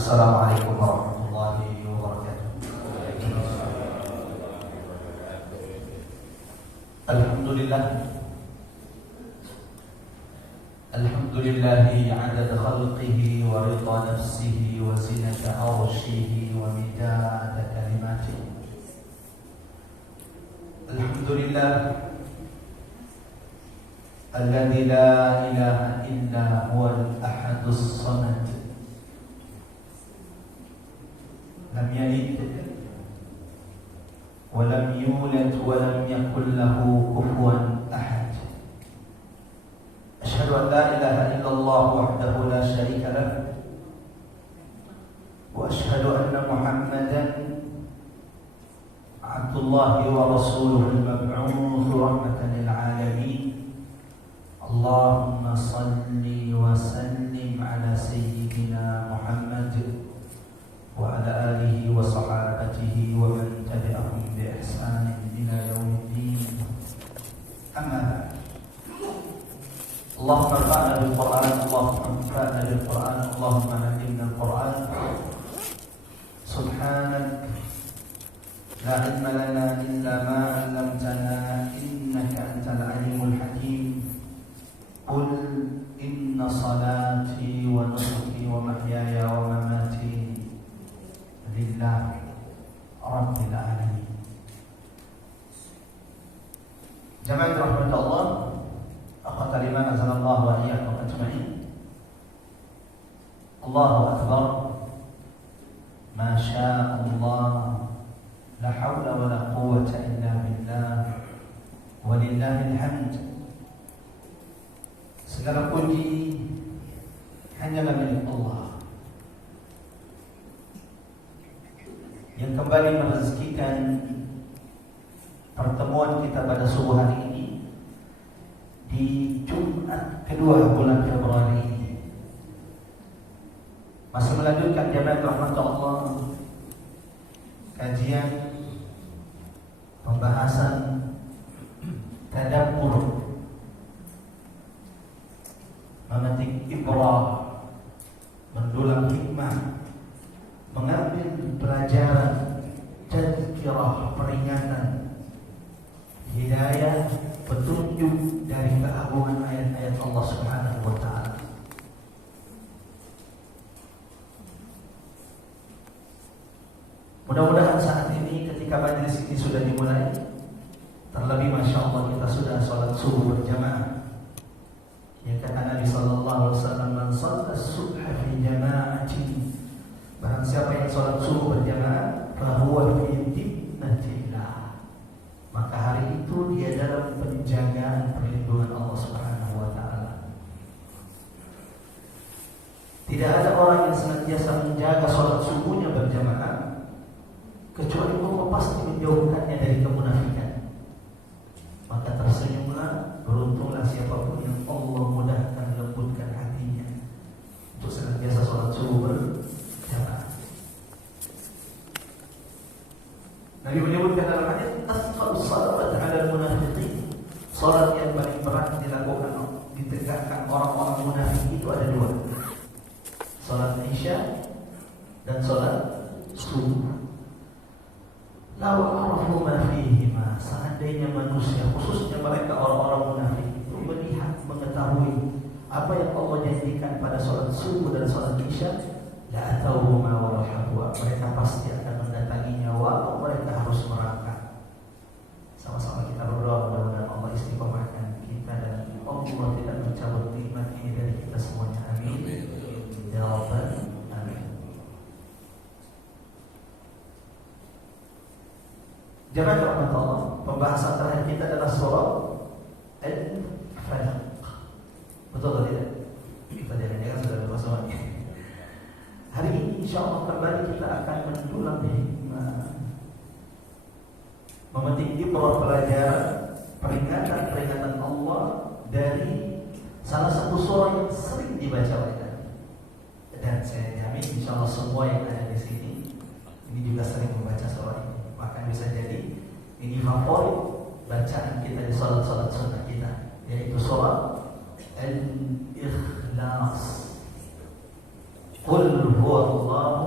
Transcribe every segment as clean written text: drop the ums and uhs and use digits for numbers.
Assalamualaikum warahmatullahi wabarakatuh. Alhamdulillah. Alhamdulillahi 'adada khalqihi wa ridha nafsihi wa zinata 'arshihi wa midada kalimatihi. Alhamdulillah alladzi la ilaha illa huwal ahadus samad. Lam yalid wa lam yulad wa lam yakul lahu kufuwan ahad. Asyhadu an la ilaha illallah wahdahu la syarika lah wa asyhadu anna Muhammadan abdullahi wa rasuluhu al-mab'uuth rahmatan lil alamin. Allahumma salli wa sallim ala sayyidina Muhammad wa ala alihi wa sahabatihi wa man tabi'ahum bi ihsanin ila yaumiddin. Amma ba'd. Allahumma anfa'na bil Qur'an, Allahumma anfa'na bil Qur'an, Allahumma 'allimna al-Qur'an. Subhanak la ilma lana illa ma 'allamtana innaka antal alimul hakim. Qul inna salati wa nusuki wa mahyaya wa mamati lillahi rabbil alamin. Jamaah rahmat Allah, akhwat kalimat azallahu wa iyyakum ajma'in. Allahu akbar. Ma syaa Allah, la haula wa la quwwata illa billah. Walillahil hamd. Segala puji hanyalah milik Allah yang kembali merezekikan pertemuan kita pada subuh hari ini di Jumat kedua bulan Februari ini. Masih melanjutkan jamaah rahmat Allah, kajian pembahasan tadabbur, memetik ibrah, mendulang hikmah, mengambil pelajaran, tazkirah, peringatan, hidayah, petunjuk dari keagungan ayat-ayat Allah Subhanahu wa taala. Mudah-mudahan saat ini ketika majelis ini sudah dimulai, terlebih Masya Allah kita sudah sholat subuh berjamaah. Ya kata Nabi sallallahu alaihi wasallam, man shalla subha fi jama'atin, barang siapa yang sholat subuh berjamaah, fahuwa fi dhimmatillah, maka hari itu dia dalam penjagaan perlindungan Allah Subhanahu wa taala. Tidak ada orang yang senantiasa menjaga sholat subuhnya berjamaah kecuali Allah pasti menjauhkannya dari kemunafikan. Maka tersenyumlah, beruntunglah siapapun yang Allah mudahkan, lembutkan hatinya untuk senantiasa sholat subuh berjamaah. Nabi menyebutkan dalam hadis, asqal salat 'ala al-munafiqin. Salat yang paling berat dilakukan, ditegakkan orang-orang munafik itu ada dua. Salat Isya dan salat subuh. Law arafu ma fihima, seandainya manusia, khususnya mereka orang-orang munafik itu melihat, mengetahui apa yang Allah janjikan pada salat subuh dan salat Isya, la atauhuma wa rahabwa, mereka pasti akan mendatanginya walau mereka harus merangkak. Sama-sama kita berdoa mudah-mudahan Allah istiqomahkan kita dan Allah tidak mencabut nikmat ini dari kita semuanya. Amin ya rabbal alamin. Jemaah rahmat Allah, pembahasan terakhir kita adalah surah Al-Falaq. Betul atau tidak? Kita jangan-jangan sudah berbahasa lagi. Hari ini insyaAllah kembali kita akan mendulang hikmah, memetik ibrah, pelajaran, peringatan Allah dari salah satu surah yang sering dibaca oleh kita. Dan saya jamin insyaAllah semua yang ada di sini ini juga sering membaca surah ini. Bahkan bisa jadi ini favorit bacaan kita di salat-salat sunnah kita, yaitu surah Al-Ikhlas. Qul huwallahu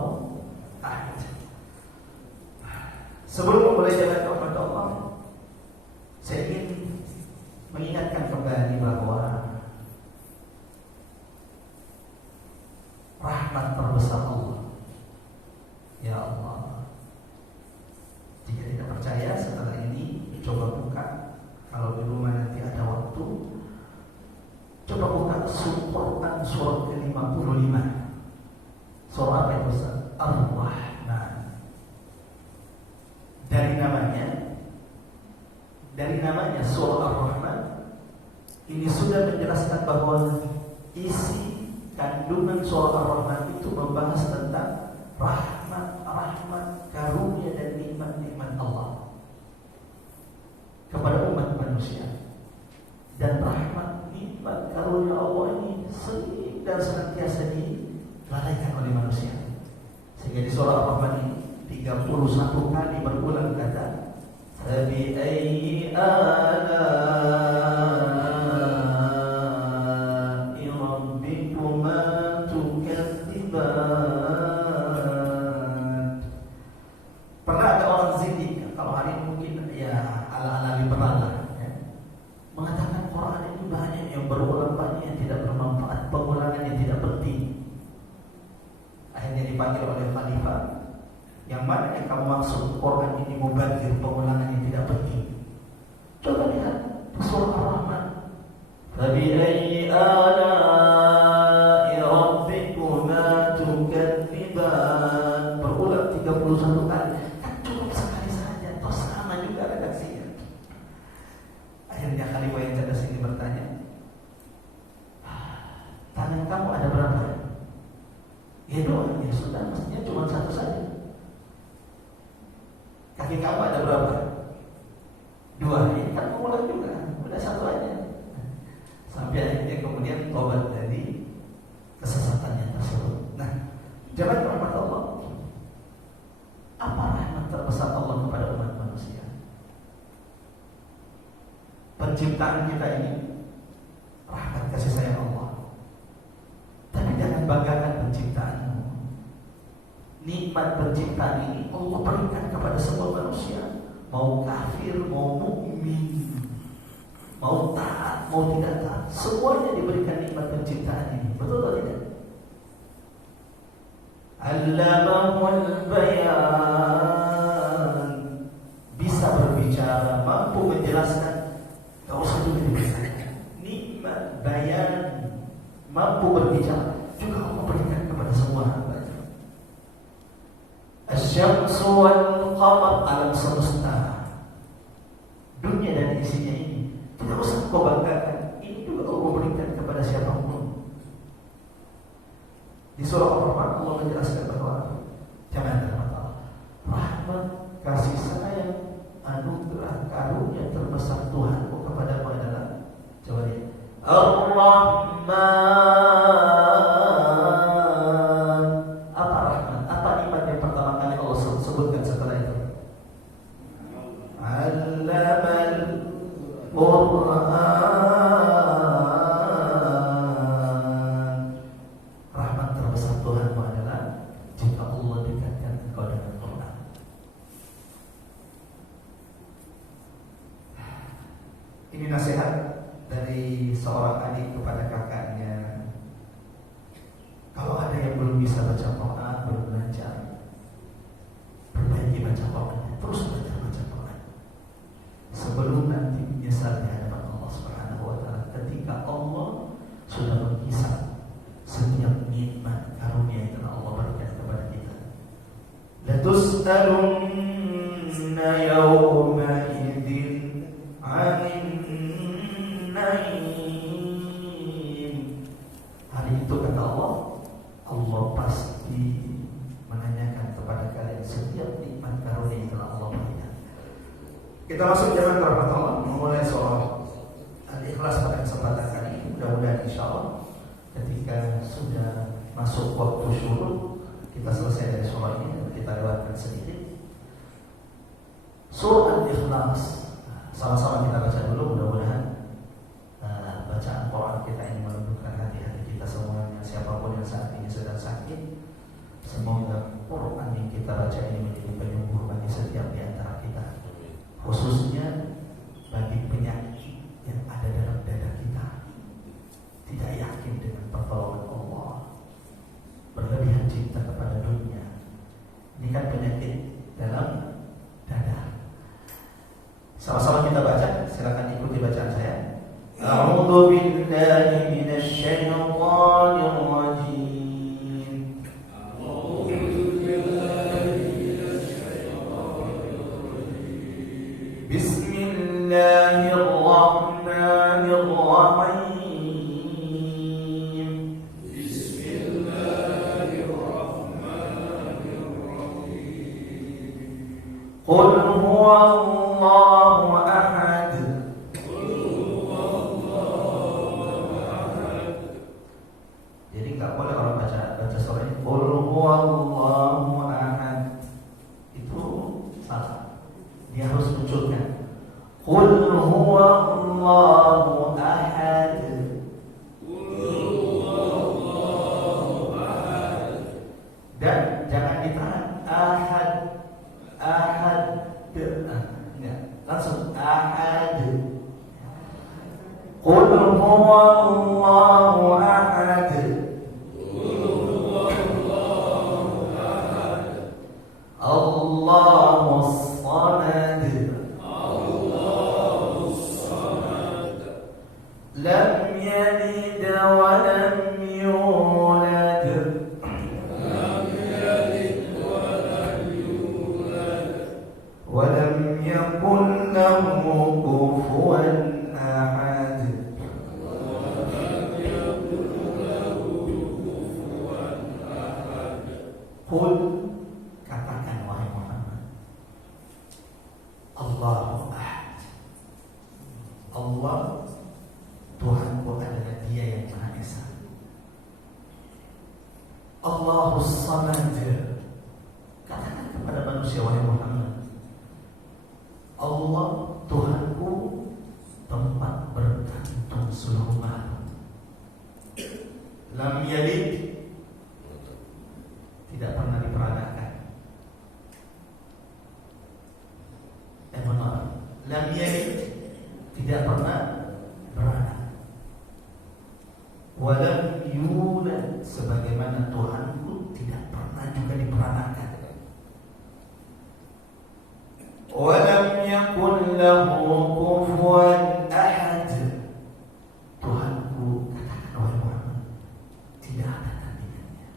rahmat terbesar Allah. Ya Allah, jika tidak percaya setelah ini coba buka, kalau di rumah nanti ada waktu, coba buka Quran surat ke-55. Surah apa itu Ustaz? Ar-Rahman. Dari namanya surah Ar-Rahman ini sudah menjelaskan bahwa isi kandungan surah Ar-Rahman itu membahas tentang rahmat, karunia dan nikmat-nikmat Allah kepada umat manusia. Dan rahmat, nikmat, karunia Allah ini sering dan senantiasa dilalaikan oleh manusia. Sehingga di surah Ar-Rahman ini 31 kali berulang kata Fabi'ayyi ala'i rabbikuma tukadziban. Pernah ada orang zindik, kalau hari ini mungkin ya ala-ala liberal lah, ya, mengatakan Quran ini banyak yang berulang, banyak yang tidak bermanfaat, pengulangan yang tidak penting. Akhirnya dipanggil oleh khalifah, yang mana yang kamu maksud Quran ini mubazir, pengulangan yang tidak penting? Coba lihat surah Ar-Rahman. Fabi'ayyi ala'i rabbikuma tukadziban. Berulang 31 kali. Kan cukup sekali saja, toh sama juga redaksinya. Akhirnya khalifah yang cerdas ini bertanya, tangan kamu ada berapa? Ya dua, ya sudah, mestinya cuma satu saja. Kaki kamu ada berapa? Dua, ini kan mengulang juga, udah satu aja. Sampai akhirnya kemudian tobat dari kesesatannya tersebut. Nah, jemaat rahmat Allah, apa rahmat terbesar Allah kepada umat manusia? Penciptaan kita ini rahmat kasih sayang Allah. Tapi jangan banggakan penciptaanmu. Nikmat penciptaan ini Allah berikan kepada semua manusia, mau kafir, mau mukmin, mau taat, mau tidak taat, semuanya diberikan nikmat penciptaan ini. Betul atau tidak? Allamahul bayan, bisa berbicara, mampu menjelaskan, gak usah juga dibilang. Nikmat bayan, mampu berbicara, juga Allah berikan kepada semua hamba. Asy-syamsu wal qamar, alam semesta, dunia dan isinya ini tidak usah kau banggakan. Ini juga Allah berikan kepada siapapun. Di surah Ar-Rahman Allah menjelaskan bahwa jangan rahmat, kasih sayang, anugerah, karunia terbesar Tuhanku kepadamu adalah, coba lihat, Ar-Rahman. Apa rahmat? Apa nikmat yang pertama kali Allah sebutkan setelah itu? Allamal Quran. Rahmat terbesar Tuhanmu adalah jika Allah dekatkan engkau dengan Quran. Ini nasihat dari seorang adik kepada kakaknya. Kalau ada yang belum bisa baca Quran, belum belajar, perbaiki baca Quran, terus belajar baca Quran. Sebelum nanti menyesal di hadapan Allah Subhanahu wa taala ketika Allah sudah menghisap setiap nikmat karunia yang telah Allah berikan kepada kita. La tus'alunna yawma idzin 'anil na'im. Hari itu kata Allah, Allah pasti menanyakan kepada kalian setiap nikmat karunia yang telah Allah berikan. Kita masuk zaman rahmat Allah, memulai soal Al-Ikhlas pada kesempatan kali ini. Mudah-mudahan insyaallah ketika sudah masuk waktu syuruk, kita selesai dari surah ini dan kita lewatkan sedikit surah Al-Ikhlas. Sama-sama kita baca dulu, mudah-mudahan bacaan Quran kita ini melembutkan hati-hati kita semuanya. Siapapun yang saat ini sedang sakit, semoga Quran yang kita baca ini menjadi penyembuh bagi setiap di antara kita, khususnya bagi penyakit yang ada dalam dada kita, tidak yakin dengan pertolongan Allah, Qul huwallahu ahad. Jadi nggak boleh orang baca surah ini Qul huwallahu ahad. Itu salah. Dia harus munculkan Qul huwallahu ahad. Dan jangan ditahan ahad. Enggak, langsung ahad. Qul huwallahu ahad. Allahus samad. Lam yalid wa lam yulad. Wa lam yakul lahu kufuwan ahad. Qul, katakan wahai Muhammad, Allahu ahad. Allah Tuhanku adalah Dia yang Maha Esa. Allahus samad. Katakan kepada manusia wahai Muhammad, Allah Tuhanku tempat bergantung seluruh makhluk. Lam yalid, tidak pernah diperanakan. Lam yalid, tidak pernah beranak. Walam yulad, sebagaimana Tuhanku tidak pernah juga diperanakan. Walam yakul lahu kufuwan ahad. Tuhanku, katakan wahai Muhammad, tidak ada tandingannya.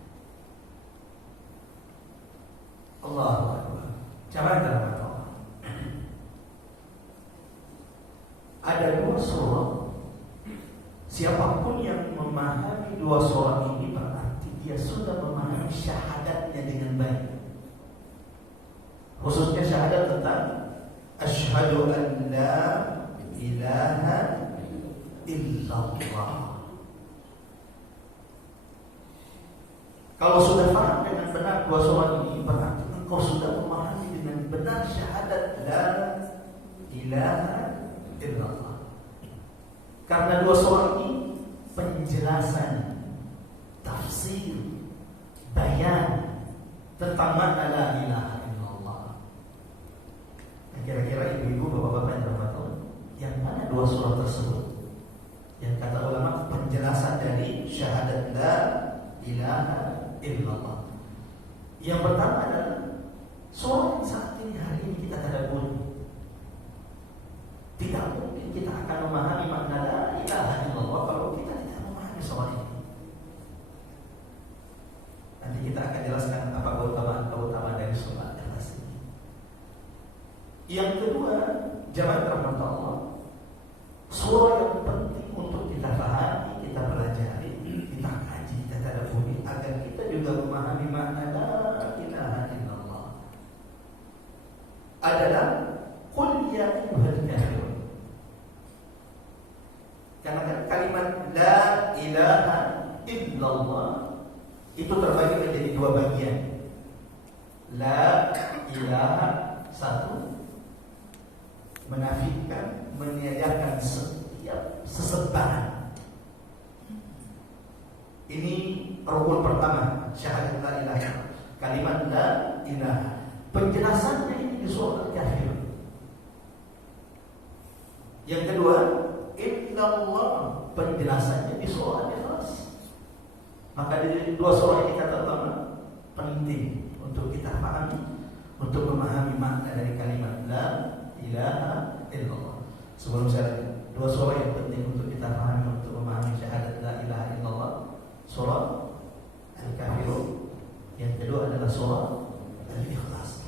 Allahu Akbar. Jangan dalam Allah. Ada dua surah. Siapapun yang memahami dua surah ini berarti dia sudah memahami syahadatnya dengan baik. Khususnya syahadat tentang asyhadu an la ilaha illallah. Kalau sudah paham dengan benar dua surah ini, berarti engkau sudah memahami dengan benar syahadat la ilaha illallah. Karena dua surah ini penjelasan, tafsir, bayan tentang makna la ilaha illallah. Kira-kira ibu-ibu, bapak-bapak yang berfatwa, yang mana dua surah tersebut? Yang kata ulama penjelasan dari syahadat la ilaha illallah. Yang pertama adalah surah yang saat ini hari ini kita tadabburi. Tidak mungkin kita akan memahami makna la ilaha illallah kalau kita tidak memahami surah ini. Nanti kita akan jelaskan apa keutamaan dari surah Al-Ikhlas ini. Yang kedua, jamaah rahmat Allah, surah yang penting untuk kita pahami, kita pelajari, kita kaji, kita tadabburi agar kita juga memahami makna la ilaha illallah adalah qul ya ayyuhal kafirun. Karena kalimat la ilaha illallah itu terbagi menjadi dua bagian. La ilaha, satu, menafikan, meniadakan setiap sesembahan. Ini rukun pertama syahadat la ilaha. Kalimat la ilaha, penjelasannya ini di surah Al-Kafirun. Yang kedua, illallah, penjelasannya di surah Al-Ikhlas. Maka di dua surah ini kata ulama penting untuk kita pahami, untuk memahami makna dari kalimat la ilaha illallah. Sebelum saya dua surah yang penting untuk kita pahami untuk memahami syahadat la ilaha illallah, surah Al-Kafirun. Yang kedua adalah surah Al-Ikhlas.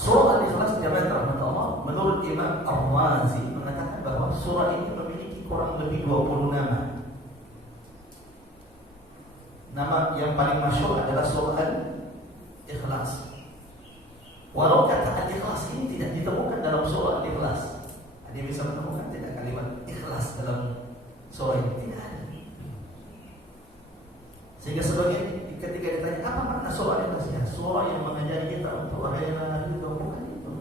Surah Al-Ikhlas, jamaah rahmat Allah, menurut Imam Ar-Razi mengatakan bahwa surah ini memiliki kurang lebih 20 nama. Nama yang paling masyhur adalah surah ikhlas. Walau kata ikhlas ini tidak ditemukan dalam surah Ikhlas. Ada bisa menemukan tidak kalimat ikhlas dalam surah ini? Tidak ada. Sehingga sebagian ketika ditanya apa makna surah Ikhlas, ya surah yang mengajari kita untuk rela ridho, bukan itu.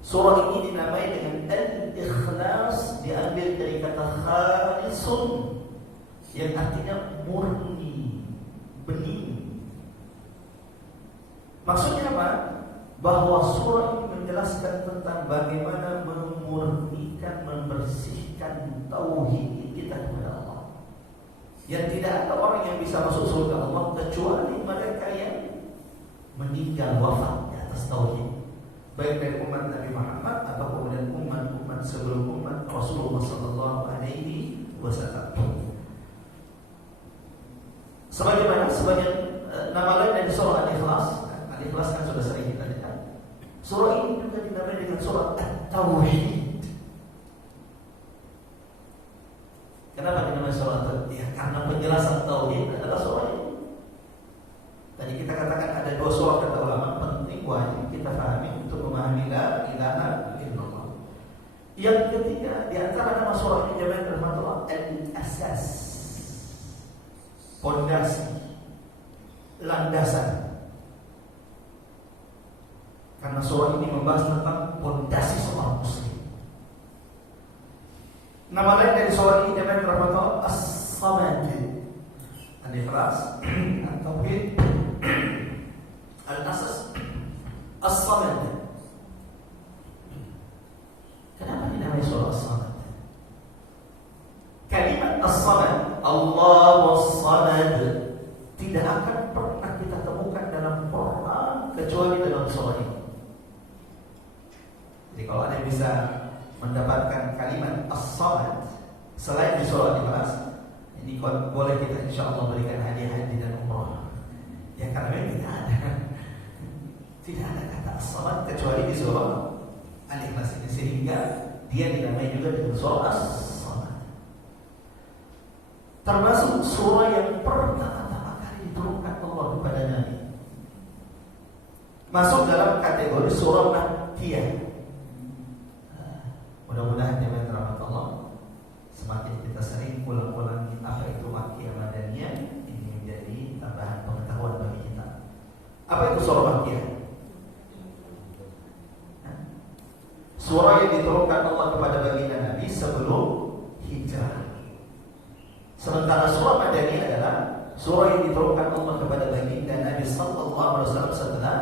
Surah ini dinamai dengan al-ikhlas, diambil dari kata khalisun yang artinya murni, bening. Maksudnya apa? Bahwa surah ini menjelaskan tentang bagaimana memurnikan, membersihkan tauhid kita kepada Allah. Yang tidak ada orang yang bisa masuk surga Allah kecuali mereka yang meninggal wafat di atas tauhid, baik dari umat Nabi Muhammad atau kemudian umat-umat sebelum umat Rasulullah sallallahu alaihi wasallam. Sebagaimana nama lain dari surah Al-Ikhlas. Al-Ikhlas kan sudah sering kita lihat. Surah ini juga dinamai dengan surah At-Tauhid. Kenapa dinamai surah At-Tauhid? Ya, karena penjelasan tauhid adalah surah ini. Tadi kita katakan ada dua surah kata ulama penting wajib kita pahami untuk memahami la ilaha illallah. Yang ketiga di antara nama surah ini jemaah rahmatullah al-asas, pondasi, landasan. Karena surah ini membahas tentang pondasi seorang muslim. Nama lain dari surah ini jemaah rahmatullah as-samad, al-ikhlas, at-tauhid, al-asas, as-samad. Kenapa dinamai surah as-samad? Kalimat as-samad, Allahus samad, tidak akan pernah kita temukan dalam Quran kecuali dalam surah ini. Jadi kalau ada yang bisa mendapatkan kalimat as-samad selain di surah Al-Ikhlas, ini boleh kita insya Allah berikan hadiah haji dan umrah. Ya karena memang tidak ada kata as-samad kecuali di surah Al-Ikhlas ini, sehingga dia dinamai juga dengan surah as-samad. Termasuk surah yang pertama kali diturunkan Allah kepada Nabi, masuk dalam kategori surah Makkiyah. Mudah-mudahan jemaah rahmat Allah, semakin kita sering ulang-ulang apa itu Makkiyah Madaniyah, ini menjadi tambahan pengetahuan bagi kita. Apa itu surah Makkiyah? Surah yang diturunkan Allah kepada baginda Nabi sebelum hijrah. Sementara surah Madaniyah adalah surah yang diturunkan Allah kepada baginda Nabi sallallahu alaihi wasallam setelah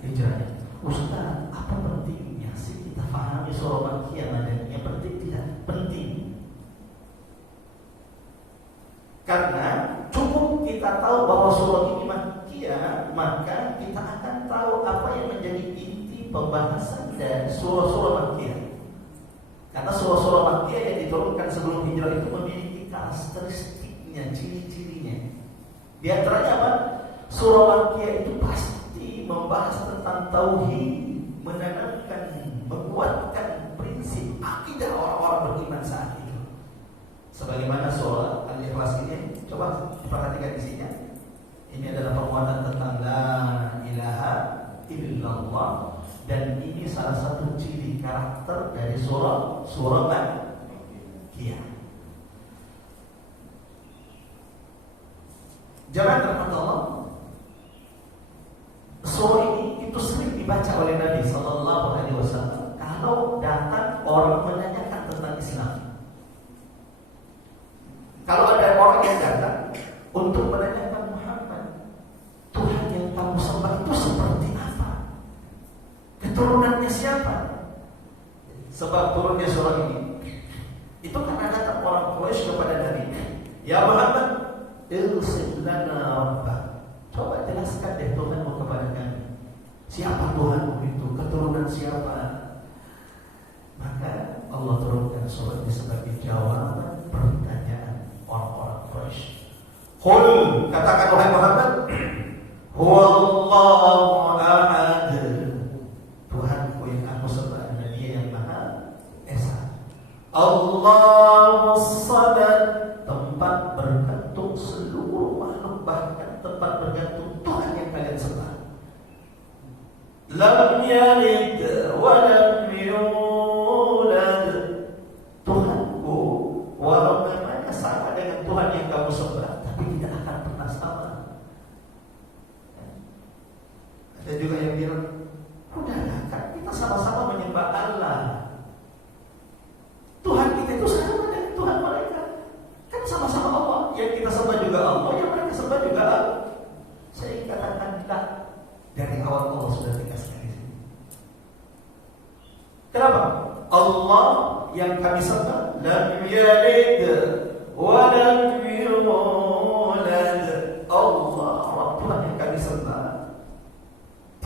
hijrah. Ustaz, apa pentingnya sih kita pahami surah Makkiyah Madaniyah? Penting tidak? Penting. Karena cukup kita tahu bahwa surah ini Makkiyah, maka kita akan tahu apa yang menjadi inti pembahasan dari surah-surah Makkiyah. Karena surah-surah Makkiyah yang diturunkan sebelum hijrah itu memiliki karakteristiknya, ciri-cirinya. Di antaranya apa? Surah Makkiyah itu pasti membahas tentang tauhid, menanamkan, menguatkan prinsip akidah orang-orang beriman saat itu. Sebagaimana surah Al-Ikhlas ini, coba perhatikan isinya. Ini adalah penguatan tentang la ilaha illallah, dan ini salah satu ciri karakter dari surah Makkiyah. Jangan rahmatullah, surah ini itu sering dibaca oleh Nabi sallallahu alaihi wasallam kalau datang orang menanyakan tentang Islam. Kalau ada orang yang datang untuk menanyakan Muhammad, Tuhan yang kamu sembah itu seperti apa? Keturunannya siapa? Sebab turunnya surah ini itu karena datang orang Quraisy kepada Nabi, ya Muhammad, irsil lana rabbah. Coba jelaskan deh Tuhanmu kepada kami. Siapa Tuhanmu itu? Keturunan siapa? Maka Allah turunkan surat ini sebagai jawaban pertanyaan orang-orang Quraisy. Qul, katakan wahai Muhammad, huwallahu ahad. Tuhanku yang aku sembah adalah Dia yang Maha Esa. Allahus samad, tempat bergantung seluruh makhluk, bahkan tempat bergantung Tuhan yang kalian sembah. lam yalid wa lam yulad. Tuhanku, walau namanya sama dengan Tuhan yang kamu sembah, tapi tidak akan pernah sama. Ada juga yang bilang, udahlah kan kita sama-sama menyembah Allah. Tuhan kita itu sama dengan Tuhan mereka. Kan sama-sama Allah. Yang kita sembah juga Allah, yang mereka sembah juga Allah. Saya katakan tidak. Dari awal Allah sudah dikasih di sini. Kenapa? Allah yang kami sembah lam yalid wa lam yulad. Allah, Tuhan yang kami sembah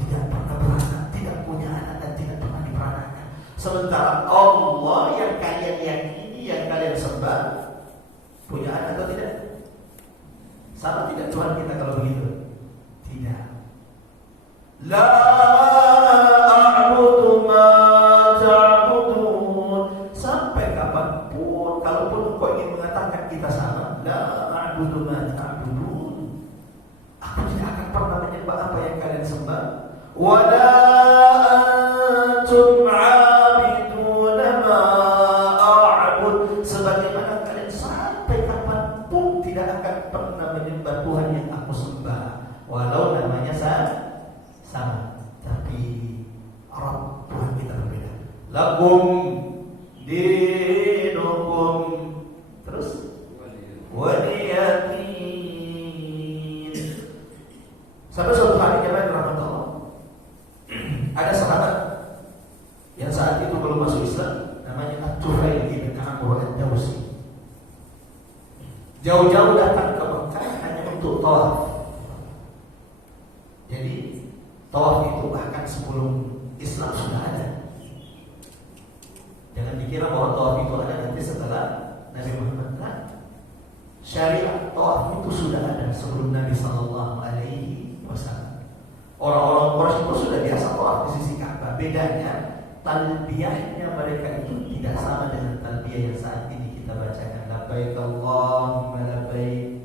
tidak pernah beranak, tidak punya anak dan tidak pernah diperanakan. Sementara Allah yang kalian yakini, yang kalian sembah punya anak atau tidak? Sama tidak Tuhan kita kalau begitu? Tidak. La a'budu ma ta'budun. Sampai kapanpun, kalaupun engkau ingin mengatakan kita sama, la a'budu ma ta'budun, aku tidak akan pernah menyembah apa yang kalian sembah. Wa la antum 'abiduna ma a'bud. Sebagaimana kalian sampai kapanpun tidak akan pernah menyembah Tuhan yang aku sembah, walau namanya sama, tapi Rabb Tuhan kita berbeda. Lakum dinukum, terus waliyadin. Sampai suatu hari jemaah rahmat Allah, ada sahabat yang saat itu belum masuk Islam, namanya At-Tufail bin Amr Ad-Dawsi. Jauh-jauh datang ke Mekah hanya untuk tawaf. Jadi tawaf itu bahkan sebelum Islam sudah ada. Jangan dikira bahwa tawaf itu ada nanti setelah Nabi Muhammad. Nah, syariat tawaf itu sudah ada sebelum Nabi Sallallahu Alaihi Wasallam. Orang-orang Quraisy itu sudah biasa tawaf di sisi Ka'bah. Bedanya talbiyahnya mereka itu tidak sama dengan talbiyah yang saat ini kita bacakan. Labbaik Allahumma labbaik,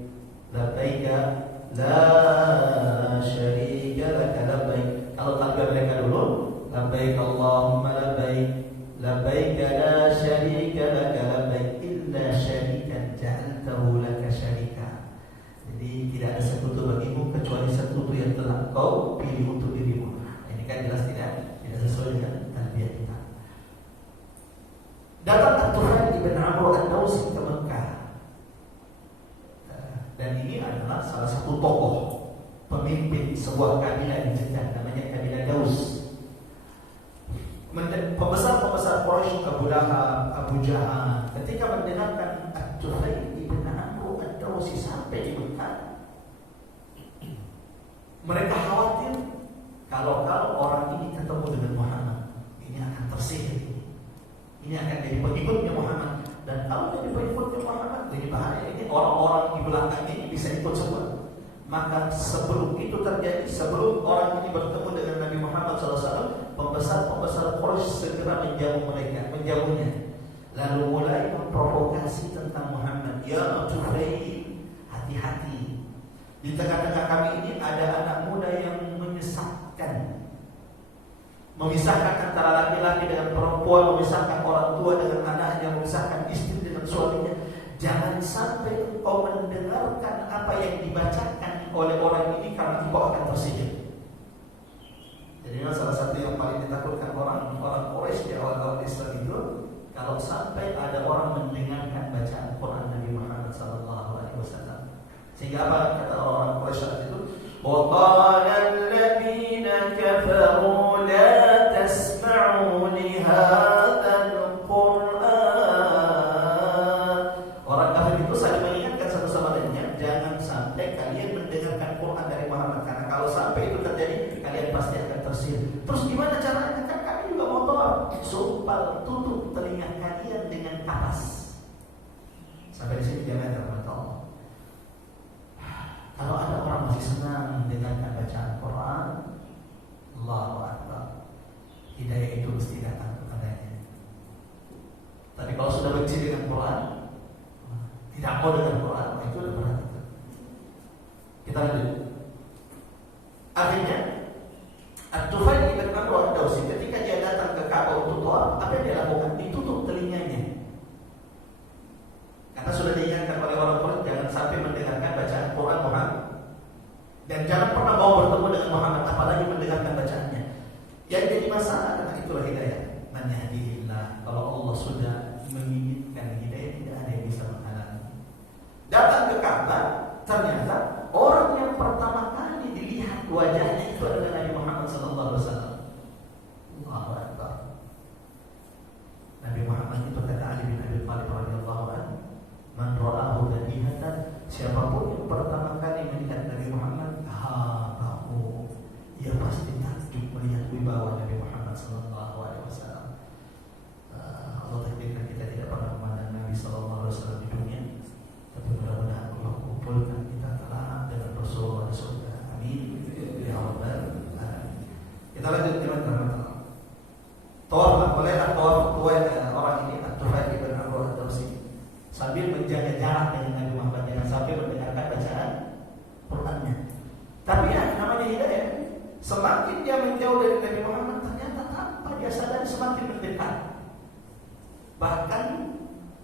labbaik la syarika laka labbaik. Kalau talbiyah mereka dulu, labbaik Allahumma labbaik, labbaik la syarika laka labbaik illa syarikan ja'altahu laka syarika. Jadi tidak ada sekutu bagimu kecuali sekutu yang telah kau pilih untuk dirimu. Ini kan jelas tidak sesuai dengan talbiyah kita. Datang At-Tufail bin Amr Ad-Dawsi ke Mekah. Dan ini adalah salah satu tokoh pemimpin sebuah kabilah di Jeddah, namanya kabilah Daus. Pembesar-pembesar Quraisy, Abu Lahab, Abu Jahal, ketika mendengarkan At-Tufail bin Amr Ad-Dawsi sampai di Mekah, mereka khawatir kalau orang ini ketemu dengan Muhammad, ini akan tersihir, ini akan jadi pengikutnya Muhammad. Dan kalau jadi pengikutnya Muhammad, ini bahaya. Ini orang-orang di belakang ini bisa ikut semua. Maka sebelum itu terjadi, sebelum orang ini bertemu dengan Nabi Muhammad SAW, pembesar-pembesar Quraisy segera menjauhnya. Lalu mulai memprovokasi tentang Muhammad. Ya Tufail, hati-hati. Di tengah-tengah kami ini ada anak muda yang memisahkan antara laki-laki dengan perempuan, memisahkan orang tua dengan anaknya, memisahkan istri dengan suaminya. Jangan sampai engkau mendengarkan apa yang dibacakan oleh orang ini, karena engkau akan tersihir. Jadi salah satu yang paling ditakutkan orang Quraisy di awal-awal Islam itu, kalau sampai ada orang mendengarkan bacaan Quran Nabi Muhammad SAW. Sehingga apa kata orang Quraisy saat itu? وَقَالَ الَّذِينَ كَفَرُوا لَا تَسْمَعُوا لِهَذَا الْقُرْآنِ. Orang kafir itu saling mengingatkan satu sama lainnya, jangan sampai kalian mendengarkan Quran dari Muhammad, karena kalau sampai itu terjadi, kalian pasti akan tersihir. Terus gimana caranya? Kan kami juga mau tawaf. Sumpah, tutup telinga kalian dengan kapas. Sampai di sini jangan terbatal. Kalau ada orang masih senang mendengarkan bacaan Quran, Allahu Akbar, hidayah itu mesti datang kepadanya. Tapi kalau sudah benci dengan Quran, tidak mau dengan Quran, itu udah berat. Kita lanjut. Akhirnya At-Tufail bin Dan jangan pernah mau bertemu dengan Muhammad, apalagi mendengarkan bacaannya. Yang jadi masalah adalah itulah hidayah. Man yahdihillah. Kalau Allah sudah menginginkan hidayah, tidak ada yang bisa menghalangi. Datang ke Ka'bah, ternyata orang yang pertama kali dilihat wajahnya itu adalah Nabi Muhammad SAW. Allahu Akbar. Nabi Muhammad itu kata Ali bin Abi Thalib radhiyallahu anhu, man ra'ahu badihatan, siapapun yang pertama kali melihat Nabi Muhammad, ia pasti takjub melihat wibawa Nabi Muhammad sallallahu alaihi wasallam. Allah takdirkan kita tidak pernah memandang Nabi sallallahu alaihi wasallam di dunia, tapi mudah-mudahan Allah kumpulkan kita kelak dengan Rasulullah di surga. Amin ya rabbal alamin. Kita lanjut teman-teman. Tawaf bolehlah tawaf orang ini At-Tufail bin Amr Ad-Dawsi sambil menjaga jarak dengan Nabi Muhammad, jangan sampai mendengarkan bacaan Qur'annya. Tapi ya namanya hidayah. Semakin dia menjauh dari Nabi Muhammad, ternyata tanpa dia sadar semakin mendekat. Bahkan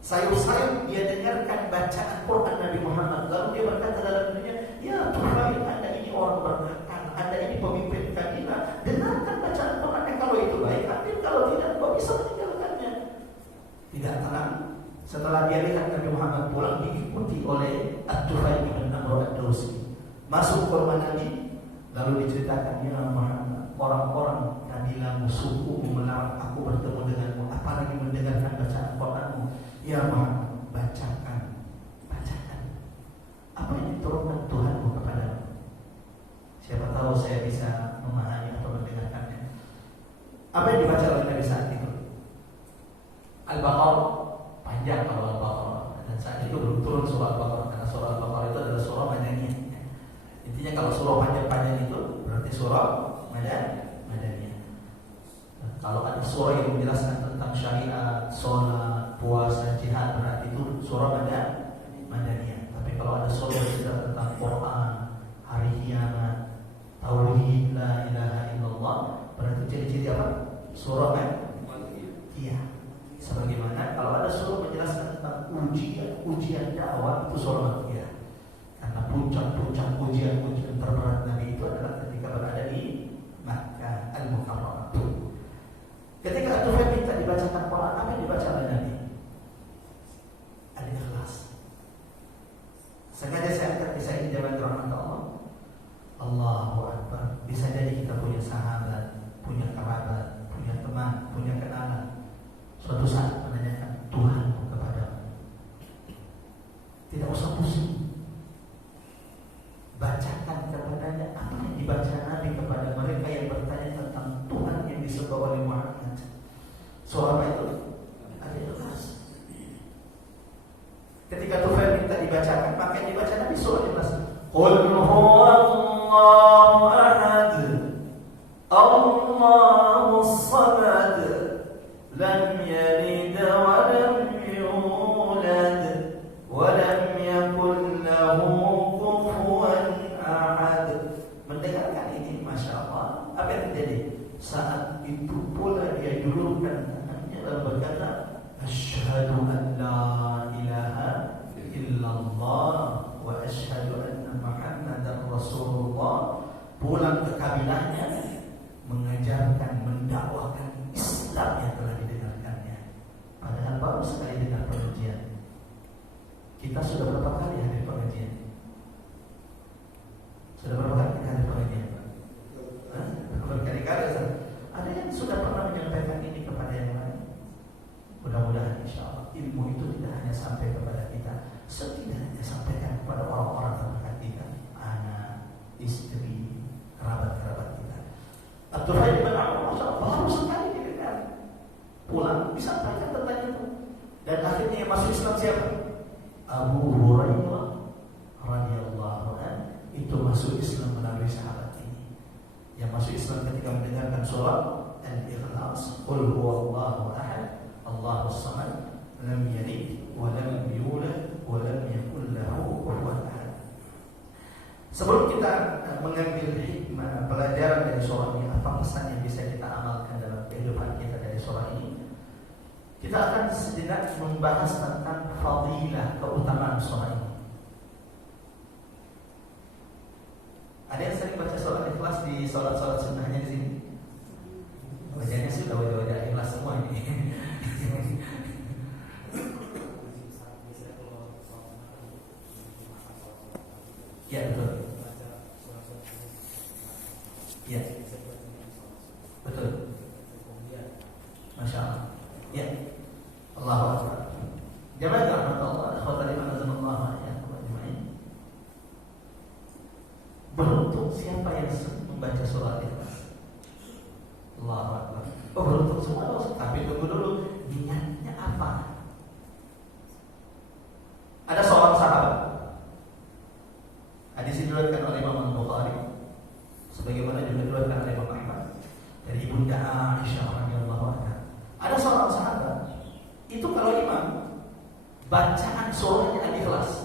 sayur-sayur dia dengarkan bacaan Quran Nabi Muhammad. Lalu dia berkata dalam dirinya, ya Tuhan, Anda ini orang berkah, Anda ini pemimpin kabilah, dengarkan bacaan Quran. Kalau itu baik, ambil. Kalau tidak, kau bisa meninggalkannya. Tidak tenang. Setelah dia lihat Nabi Muhammad pulang, diikuti oleh At-Tufail bin Amr Ad-Dawsi. Masuk ke rumah Nabi, lalu diceritakan, ya Muhammad, orang-orang kabilah musuhku melarang aku bertemu denganmu, apalagi mendengarkan bacaan Qur'anmu. Ya Muhammad, bacakan. Apa yang diturunkan Tuhanmu kepadamu? Siapa tahu saya bisa memahami atau mendengarkannya. Apa yang dibaca oleh Nabi saat itu? Al-Baqarah, panjang kalau Al-Baqarah, dan saat itu belum turun surah Al-Baqarah, karena surah Al-Baqarah itu adalah surah Madaniyah. Intinya kalau surah panjang-panjang itu berarti surah Madaniyah. Kalau ada surah yang menjelaskan tentang syariat, sholat, puasa, jihad, berarti itu surah Madaniyah. Tapi kalau ada surah yang bercerita tentang Quran, hari kiamat, tauhid, la ilaha illallah, berarti ciri-ciri apa? Surah Makkiyah. Sebagaimana kalau ada surah menjelaskan tentang ujian dakwah, itu surah Makkiyah. Karena puncak-puncak ujian terberat Nabi itu adalah ketika berada di Makkah Al-Mukarramah. Ketika At-Tufail minta dibacakan Quran, apa yang dibaca oleh Nabi? Al-Ikhlas. Sengaja saya angkat kisah ini zaman rahmat Allah. Allahu Akbar. Bisa jadi kita punya sahabat, punya kerabat, punya teman, punya kenalan. Suatu saat menanyakan Tuhanmu kepadamu. Tidak usah pusing. Bacakan kepadanya apa yang dibaca Nabi kepada mereka yang bertanya tentang Tuhan yang disembah oleh Muhammad. Surah apa itu? Al-Ikhlas. Ketika Tufail minta dibacakan, maka yang dibaca Nabi surah Al-Ikhlas. Qul huwallahu ahad, Allahus samad, lam yalid wa lam yulad, wa lam yakul lahu kufuwan ahad. Mendengarkan ini, Masya Allah, apa yang terjadi? Saat itu pula dia julurkan tangannya dan berkata, Asyhadu an la ilaha illallah wa asyhadu anna Muhammadar Rasulullah. Pulang ke kabilahnya, mengajarkan, mendakwakan Islam yang telah didengarkannya. Padahal baru sekali dengar pengajian. Kita sudah berapa kali hadir pengajian? Sudah berapa kali kita hadir pengajian? Berkali-kali. Ada yang sudah pernah menyampaikan ini kepada yang lain? Mudah-mudahan insya Allah ilmu itu tidak hanya sampai kepada kita, setidaknya sampaikan kepada orang-orang terdekat kita, anak, istri, kerabat-kerabat kita. At-Tufail bin Amr baru sekali didengar, pulang disampaikan tentang itu, dan akhirnya yang masuk Islam siapa? Abu Hurairah radhiyallahu anhu itu masuk Islam melalui sahabat ini. Yang masuk Islam ketika mendengarkan surah Al-Ikhlas, Qul huwallahu ahad, Allahus samad, lam yalid wa lam yulad wa lam yakul lahu kufuwan ahad. Sebelum kita mengambil hikmah pelajaran dari surah ini, apa pesan yang bisa kita amalkan dalam kehidupan kita dari surah ini, kita akan sejenak membahas tentang fadilah, keutamaan surah ini. Ada yang sholat sunnahnya di sini? Wajahnya sudah wajah ikhlas semua ini. Ya betul. Ya betul. Masya Allah. Ya. Allahu Akbar. Jamaah rahmatullah, akhwat liman azanallahu ya ajmain. Beruntung siapa yang membaca surah Ikhlas. Allahu Akbar. Oh beruntung semua loh. Tapi tunggu dulu, niatnya apa? Ada seorang sahabat. Hadis ini diriwayatkan oleh Imam Bukhari, sebagaimana juga diriwayatkan oleh Imam Ahmad dari Ibunda Aisyah radhiyallahu anha. Ada seorang sahabat itu kalau imam bacaan surahnya Al-Ikhlas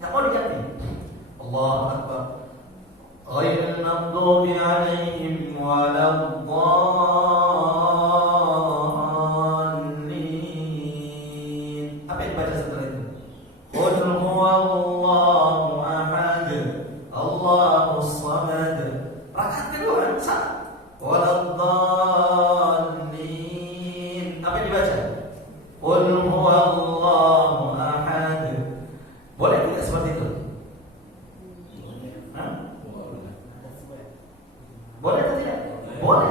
nggak mau diganti. Allahu Akbar. Ghairil maghdubi 'alaihim waladdallin. Apa yang dibaca setelah itu? Qul huwallahu ahad, Allahus samad. Rakaat kedua sama. Waladdallin. Apa yang dibaca? Qul huwallahu ahad. Boleh tidak seperti itu? Boleh atau tidak? Boleh.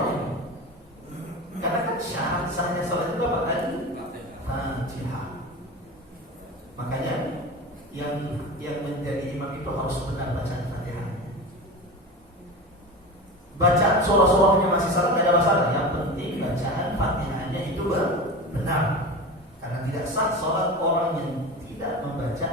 Karena kan syarat sahnya salat itu apa? Al-Fatihah. Makanya yang menjadi imam itu harus benar bacaan Fatihah. Bacaan surah-surahnya masih salah tidak ada masalah. Yang penting bacaan Fatihahnya itu benar. Karena tidak sah salat orang yang tidak membaca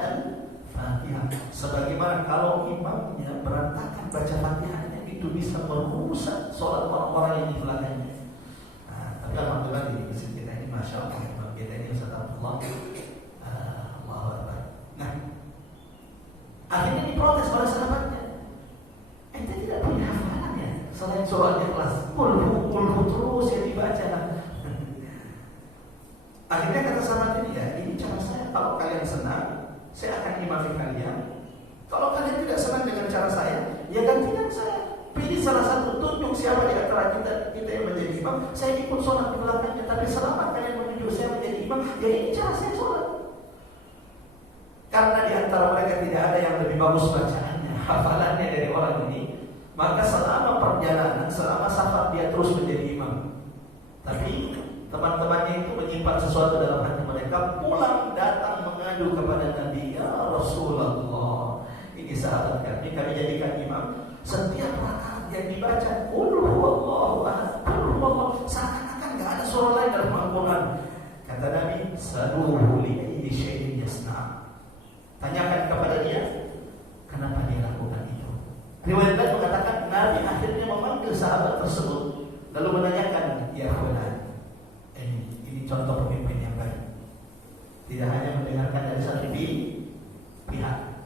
Fatihah. Sebagaimana kalau imamnya berantakan baca Fatihahnya, itu bisa merusak sholat orang-orang yang di belakangnya. Tapi alhamdulillah di masjid kita ini, masya Allah, imam kita ini Ustaz Abdullah, Allahu Akbar. Nah, akhirnya diprotes oleh sahabatnya. Ente tidak punya hafalannya selain surah Ikhlas, kulhu terus yang dibaca. Akhirnya kata sahabat ini, ya ini cara saya. Kalau kalian senang, saya akan imami kalian. Kalau kalian tidak senang dengan cara saya, ya gantikan saya. Pilih salah satu, tunjuk siapa di antara kita yang menjadi imam. Saya ikut sholat di belakangnya, tapi selama kalian menuju saya menjadi imam, ya ini cara saya sholat. Karena di antara mereka tidak ada yang lebih bagus bacaannya, hafalannya dari orang ini, maka selama perjalanan, selama safar dia terus menjadi imam. Tapi teman-temannya itu menyimpan sesuatu dalam hati mereka, pulang datang mengadu kepada Nabi, ya Rasulullah, ini sahabat kami jadikan imam. Setiap rakaat yang dibaca qul huwallahu ahad, seakan-akan enggak ada surah lain dalam Al-Qur'an. Kata Nabi, saluhu li ayyi syai'in yasna'. Tanyakan kepada dia kenapa dia lakukan itu. Riwayat lain mengatakan Nabi akhirnya memanggil sahabat tersebut lalu menanyakan, ya fulan, ini contoh pemimpin yang baik. Tidak hanya mendengarkan dari satu pihak.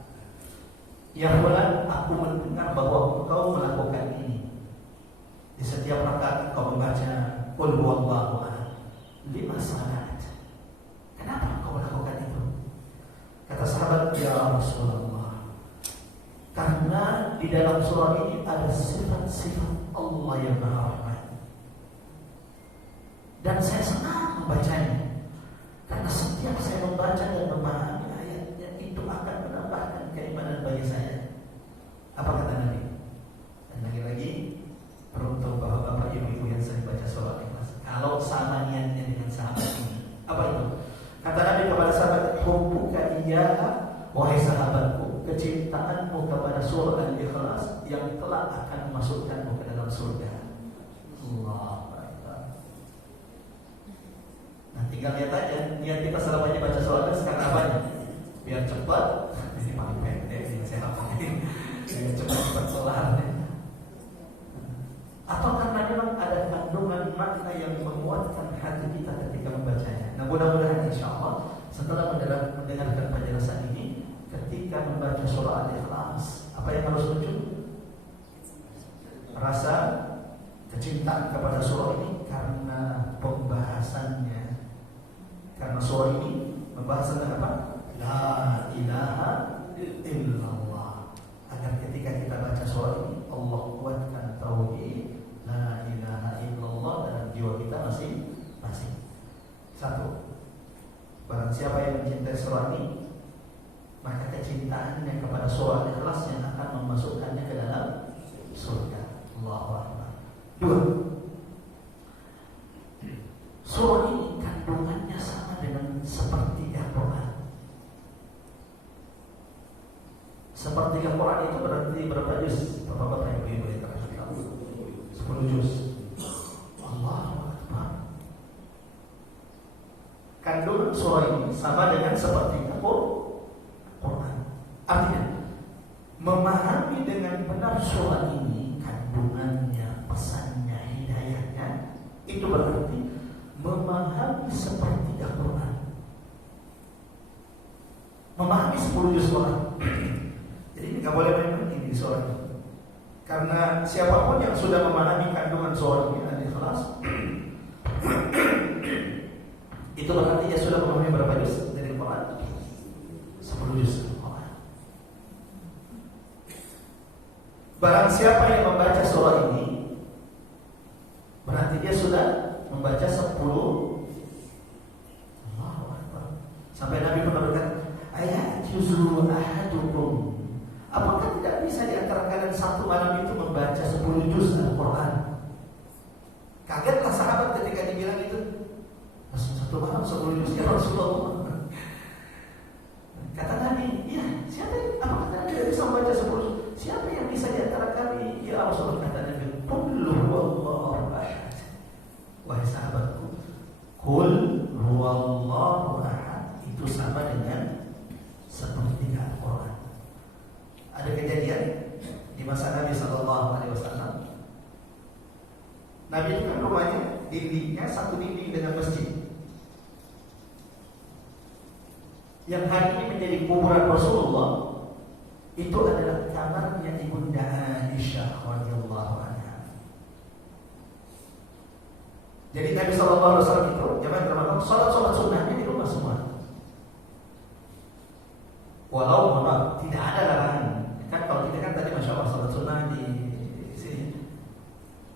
Ya fulan, aku mendengar bahwa engkau melakukan ini. Di setiap rakaat engkau membaca qul huwallahu ahad. Lima salat. Kenapa engkau melakukan itu? Kata sahabat, ya Rasulullah, karena di dalam surah ini ada sifat-sifat Allah yang Maha Rahman. Dan saya senang membacanya. Karena setiap saya membaca dan memahami ayatnya, itu akan menambahkan keimanan bagi saya. Apa kata Nabi? Dan lagi-lagi beruntung bahwa bapak ibu-ibu yang sering baca surah Ikhlas, kalau sama niatnya dengan sahabat ini. Apa itu? Kata Nabi kepada sahabat, hubbuka iyyaha, wahai sahabatku, kecintaanmu kepada surah Al-Ikhlas yang telah akan memasukkanmu ke dalam surga. Allah. Nah, tinggal lihat aja niat kita selamanya baca surah sekarang apanya? Biar cepat, ini paling pendek, ini saya hafal ini, biar cepat kelar. Atau karena memang ada kandungan makna yang menguatkan hati kita ketika membacanya. Nah, mudah-mudahan insya Allah setelah mendengarkan penjelasan ini, ketika membaca surah Al-Ikhlas, apa yang harus muncul? Rasa kecintaan kepada surah ini karena pembahasannya. Karena surah ini membahas tentang apa? La ilaha illallah. Agar ketika kita baca surah ini, Allah kuatkan tauhid kecintaannya kepada surah Al-Ikhlas yang akan memasukkannya ke dalam surga. Allahu Akbar. 2. Surah ini kandungannya sama dengan seperti Al-Quran. Seperti Al-Quran itu berarti berapa juz? Bapak-bapak, ibu-ibu yang terkasih, 10 juz. Allahu Akbar. Kandungan surah ini sama dengan seperti Al-Quran. Artinya, memahami dengan benar surah ini, kandungannya, pesannya, hidayahnya, itu berarti memahami seperti Al-Quran. Memahami 10 juz Quran. Jadi ini gak boleh main-main di surah ini. Karena siapapun yang sudah memahami kandungan surah ini, Al-Ikhlas, itu berarti dia sudah memahami berapa juz dari Quran? 10 juz Quran. Barang siapa yang membaca surah ini, berarti dia sudah membaca 10. Allahu Akbar. Sampai Nabi pernah berkata, ayat juzul ahadukum, apakah tidak bisa di antara kalian satu malam itu membaca 10 juz Al-Quran? Kagetlah sahabat ketika dibilang itu. Satu malam 10 juz ya Rasulullah. Kata Nabi, iya, siapa yang, apakah tidak bisa membaca 10 juz? Siapa yang bisa di antara kami? Ya Rasulullah, kata Nabi, qul huwallahu ahad. Wahai sahabatku, qul huwallahu ahad itu sama dengan seperti Al-Quran. Ada kejadian di masa Nabi SAW. Nabi itu kan rumahnya dindingnya satu dinding dengan masjid. Yang hari ini menjadi kuburan Rasulullah itu adalah kamarnya Ibunda Aisyah radhiyallahu anha. Jadi Nabi SAW itu zaman Ramadan salat sunnahnya di rumah semua. Walau tidak ada larangan. Kan kalau kita kan tadi masya Allah salat sunnah di sini.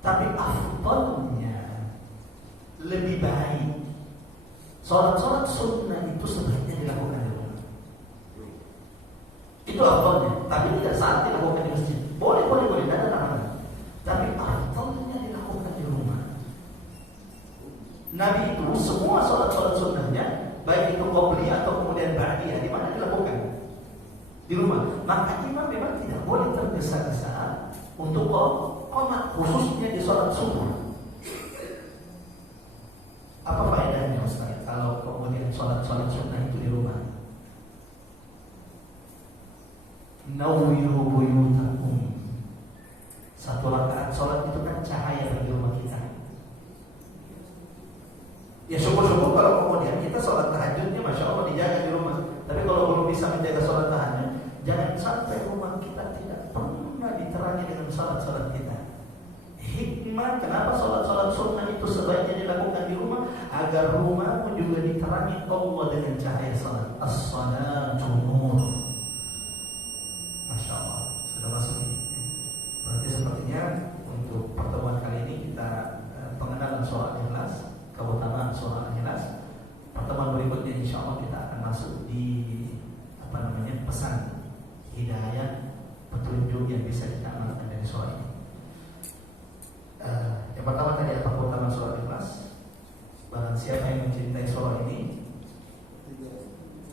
Tapi afdalnya lebih baik salat sunnah itu sebaiknya dilakukan di rumah. Itu afdalnya. Tapi tidak saat dilakukan di masjid. Boleh, tidak ada larangan. Tapi afdalnya dilakukan di rumah. Nabi itu semua salat sunnahnya, baik itu qobliyah atau kemudian ba'diyah, di mana dilakukan? Di rumah. Maka imam memang tidak boleh tergesa-gesa untuk qomat, khususnya di sholat subuh. Apa faedahnya Ustaz kalau kemudian sholat sunnah itu di rumah? Nawwiru buyutakum. Satu rakaat sholat itu kan cahaya bagi rumah kita. Ya syukur-syukur kalau kemudian kita sholat tahajudnya masya Allah dijaga di rumah. Tapi kalau belum bisa menjaga sholat tahajud, jangan sampai rumah kita tidak pernah diterangi dengan sholat kita. Hikmah kenapa sholat sunnah itu sebaiknya dilakukan di rumah, agar rumahmu juga diterangi Allah dengan cahaya sholat. As-salatu nur. Masya Allah, sudah masuk ini. Berarti sepertinya untuk pertemuan kali ini kita pengenalan surah Al-Ikhlas, keutamaan surah Al-Ikhlas. Pertemuan berikutnya insya Allah kita akan masuk di pesan hidayah, petunjuk yang bisa kita amalkan dari surah ini. Yang pertama tadi apa keutamaan surah Al-Ikhlas? Barang siapa yang mencintai surah ini,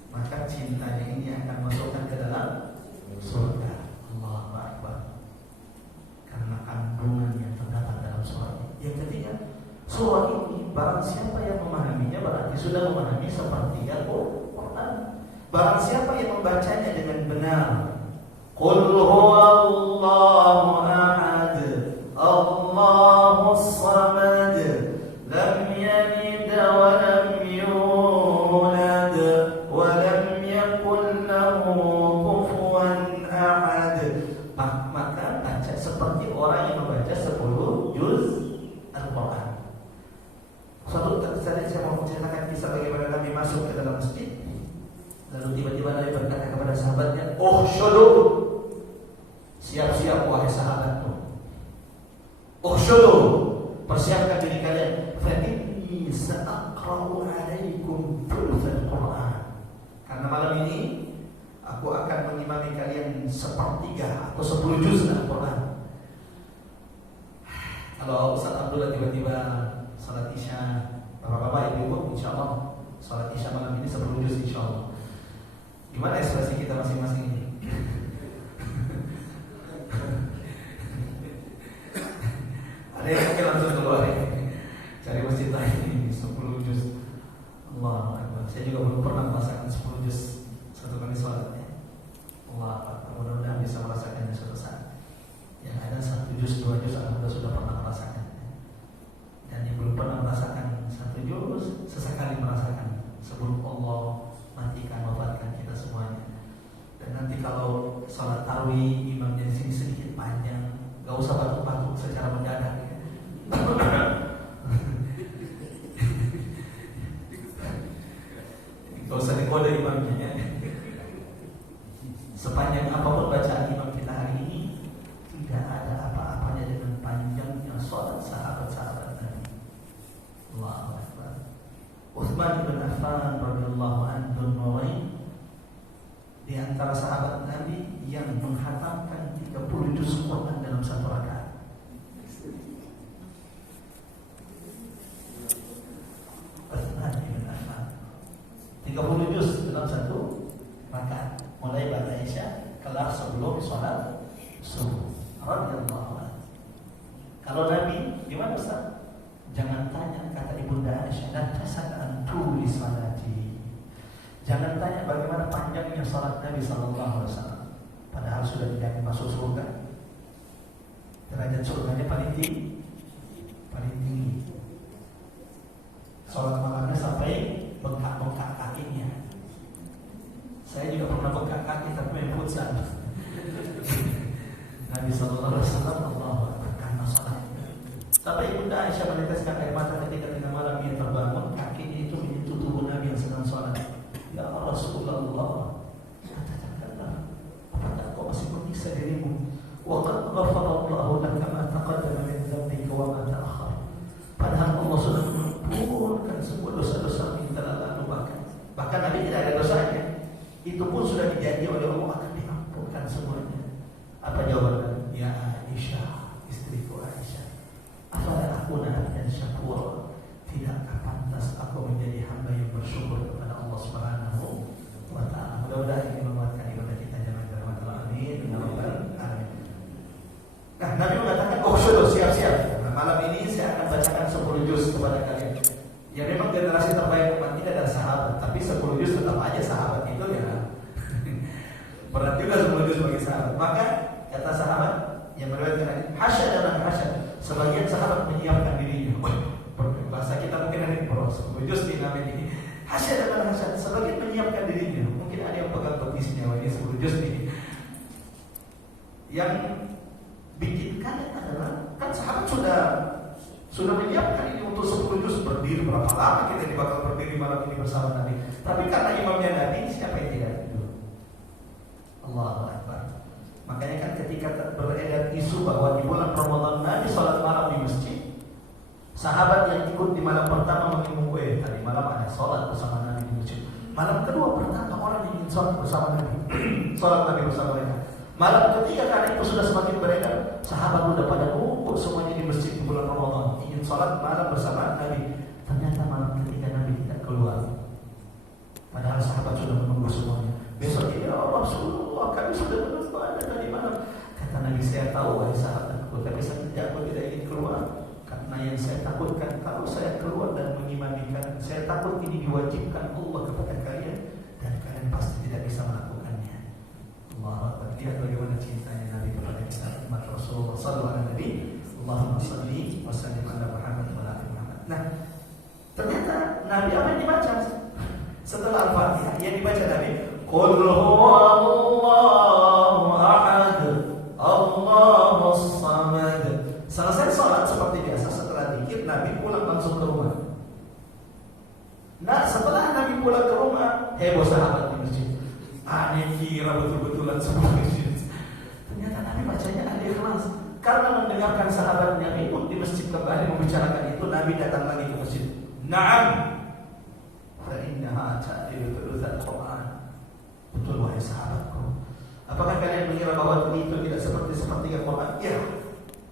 maka cintanya ini akan masukkan ke dalam surga. Allahu Akbar. Karena kandungan yang terdapat dalam surah ini. Yang ketiga, surah ini barang siapa yang memahaminya berarti sudah memahami seperti Al-Quran. Barang siapa yang membacanya dengan benar, qul huwallahu ahad, Allahus samad, lam yalid wa lam yulad wa lam yakul lahu kufuwan ahad. Maka baca seperti orang yang membaca 10 juz Al-Quran. Suatu tadi saya mau menceritakan kisah bagaimana Nabi masuk ke dalam masjid. Lalu tiba-tiba Nabi berkata kepada sahabatnya, "Oh syudu, siap-siap wahai sahabatku. Oh syudu, persiapkan diri kalian. Fa inni sa'aqra'u 'alaikum thulutsal Qur'an." Karena malam ini Aku akan mengimami kalian 1/3 atau 10 juz Al-Quran. Kalau Ustaz Abdullah tiba-tiba salat Isya, bapak-bapak, ibu-ibu, insya Allah salat Isya malam ini 10 juz insya Allah. Gimana ekspresi kita masing-masing ini? Ada yang mungkin langsung keluar ya, cari masjid lain ini 10 juz. Allahu Akbar. Saya juga belum pernah merasakan 10 juz satu kali salat ya. Allahu Akbar. Mudah-mudahan bisa merasakannya suatu saat. Yang ada 1 juz, 2 juz, alhamdulillah sudah pernah merasakan. Dan yang belum pernah merasakan 1 juz, sesekali merasakan sebelum Allah matikan, wafatkan kita semuanya. Dan nanti kalau salat tarawih imamnya di sini sedikit panjang, gak usah batuk-batuk secara mendadak ya. Gak usah dikode imamnya ya. Sepanjang apapun bacaan imam kita hari ini, tidak ada apa-apanya dengan panjangnya salat sahabat-sahabat Nabi. Allahu Akbar. Utsman bin Affan radhiyallahu anhu di antara sahabat Nabi yang menghatamkan 30 juz Quran dalam satu rakaat. Utsman bin Affan 30 juz dalam satu rakaat, mulai baca Isya kelar sebelum sholat subuh. Radhiyallahu anhu. Kalau Nabi gimana Ustaz? Jangan tanya, kata Ibunda Aisyah, dan tas'al tuli salati. Jangan tanya bagaimana panjangnya salat Nabi sallallahu alaihi wasallam. Padahal sudah dijamin masuk surga. Derajat surganya paling tinggi. Paling tinggi. Salat malamnya sampai bengkak-bengkak kakinya. Saya juga pernah bengkak kaki tapi main futsal. Nabi sallallahu alaihi wasallam Allahu Akbar karena salat. Sampai Ibunda Aisyah meneteskan air mata ketika tengah malam ia terbangun, kakinya itu menyentuh tubuh Nabi yang sedang sholat. Ya Rasulullah, katakanlah, apakah kau masih menyiksa dirimu? Wa qad ghafarallahu laka ma taqaddama min dhanbika wa ma ta'akhkhar. Padahal Allah sudah mengampunkan semua dosa-dosa yang telah lalu bahkan Nabi tidak ada dosanya. Itu pun sudah dijanji oleh Allah akan diampunkan semuanya. Apa jawabannya? Ya Aisyah, istriku Aisyah, afala akuna abdan syakura, tidakkah pantas aku menjadi hamba yang bersyukur kepada Allah Subhanahu wa ta'ala. Mudah-mudahan ini menguatkan ibadah kita jangan bermasalah. Amin. Amin. Nah, Nabi mengatakan, oh sudah siap-siap. Nah, malam ini saya akan bacakan 10 juz kepada kalian. Ya memang generasi terbaik umat ini adalah sahabat, tapi 10 juz tetap aja sahabat itu ya berat juga 10 juz bagi sahabat. Maka kata sahabat yang meriwayatkan hasyad dan hasyad, sebagian sahabat menyiapkan dirinya. Bahasa kita mungkin ada pros, 10 juz di nama ini. Hasyad dan hasyad, sebagian menyiapkan dirinya. Mungkin ada yang pegang petisnya, ini 10 juz ini. Yang bikin kaget adalah kan sahabat sudah menyiapkan ini untuk 10 juz, berdiri berapa lama kita bakal berdiri malam ini bersama Nabi. Tapi karena imamnya Nabi, siapa yang tidak tidur? Allahu Akbar. Makanya kan ketika beredar isu bahwa di bulan Ramadan Nabi salat malam di masjid, sahabat yang ikut di malam pertama mengimumi, tadi malam ada salat bersama Nabi di masjid. Malam kedua pertama orang yang ingin salat bersama Nabi, salat Nabi bersama mereka. Malam ketiga karena itu sudah semakin beredar, sahabat sudah pada kumpul semuanya di masjid di bulan Ramadan ingin salat malam bersama Nabi. Ternyata malam ketiga Nabi tidak keluar. Padahal sahabat sudah menunggu semuanya. Besok ya Rasulullah, kami sudah menunggu Anda tadi malam. Kata Nabi, saya tahu wahai sahabatku, tapi saya tidak ingin keluar. Karena yang saya takutkan kalau saya keluar dan mengimamikan, saya takut ini diwajibkan Allah kepada kalian dan kalian pasti tidak bisa melakukannya. Allah Akbar. Lihat bagaimana cintanya Nabi kepada kita umat Rasulullah sallallahu alaihi wasallam. Allahumma shalli wa sallim ala Muhammad wa ala Muhammad. Nah, ternyata Nabi apa yang dibaca setelah Al-Fatihah? Yang dibaca Nabi, qul huwallahu ahad, Allahus samad. Selesai salat seperti biasa, setelah zikir Nabi pulang langsung ke rumah. Nah, setelah Nabi pulang ke rumah, heboh sahabat di masjid. Aneh kira betul-betulan semua masjid. Ternyata Nabi bacanya Al-Ikhlas. Karena mendengarkan sahabatnya ribut di masjid kembali membicarakan itu, Nabi datang lagi ke masjid. Naam, fa innaha ta'dilu thulutsal Quran. Betul wahai sahabat, mengira bahwa itu tidak seperti sepertiga Quran? Ya,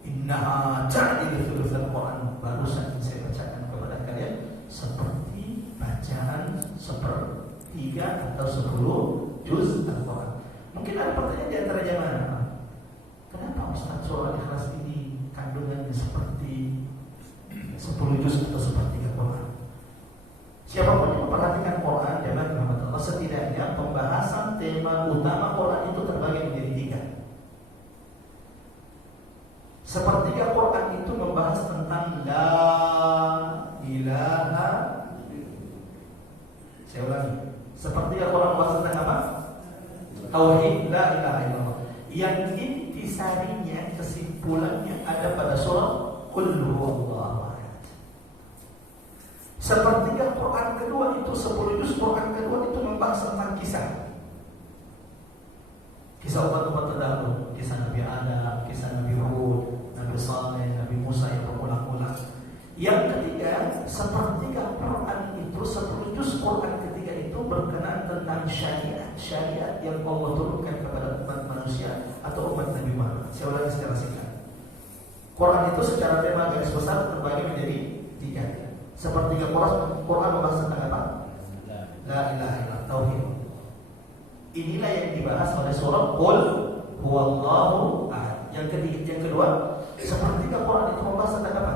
innaha ta'dilu thulutsal Quran. Barusan saya bacakan kepada kalian seperti bacaan sepertiga atau 10 juz Al-Quran. Mungkin ada pertanyaan di antara jamaah, kenapa Ustaz surah Ikhlas ini kandungannya seperti 10 juz atau sepertiga Quran? Siapapun yang memperhatikan Quran, jamaah rahmatullah, setidaknya pembahasan tema utama Quran itu terbagi menjadi 3. Sepertiga Quran itu membahas tentang la ilaha. Saya ulangi. Sepertiga Quran membahas tentang apa? Tauhid, la ilaha illallah. Yang intisarinya, kesimpulannya ada pada surah Qul huwallahu ahad. Sepertiga Quran kedua itu, 10 juz Quran kedua itu membahas tentang kisah umat-umat terdahulu, kisah Nabi Adam, kisah Nabi Hud, Nabi Saleh, Nabi Musa yang berulang-ulang. Yang ketiga, sepertiga Quran itu, 10 juz Quran ketiga itu berkenaan tentang syariat yang Allah turunkan kepada umat manusia atau umat Nabi Muhammad. Saya ulangi secara singkat. Quran itu secara tema garis besar terbagi menjadi 3. Sepertiga Quran membahas tentang apa? La ilaha illallah, tauhid. Inilah yang dibahas oleh surah Qul huwallahu ahad. Yang kedua, sepertiga Quran itu membahas tentang apa?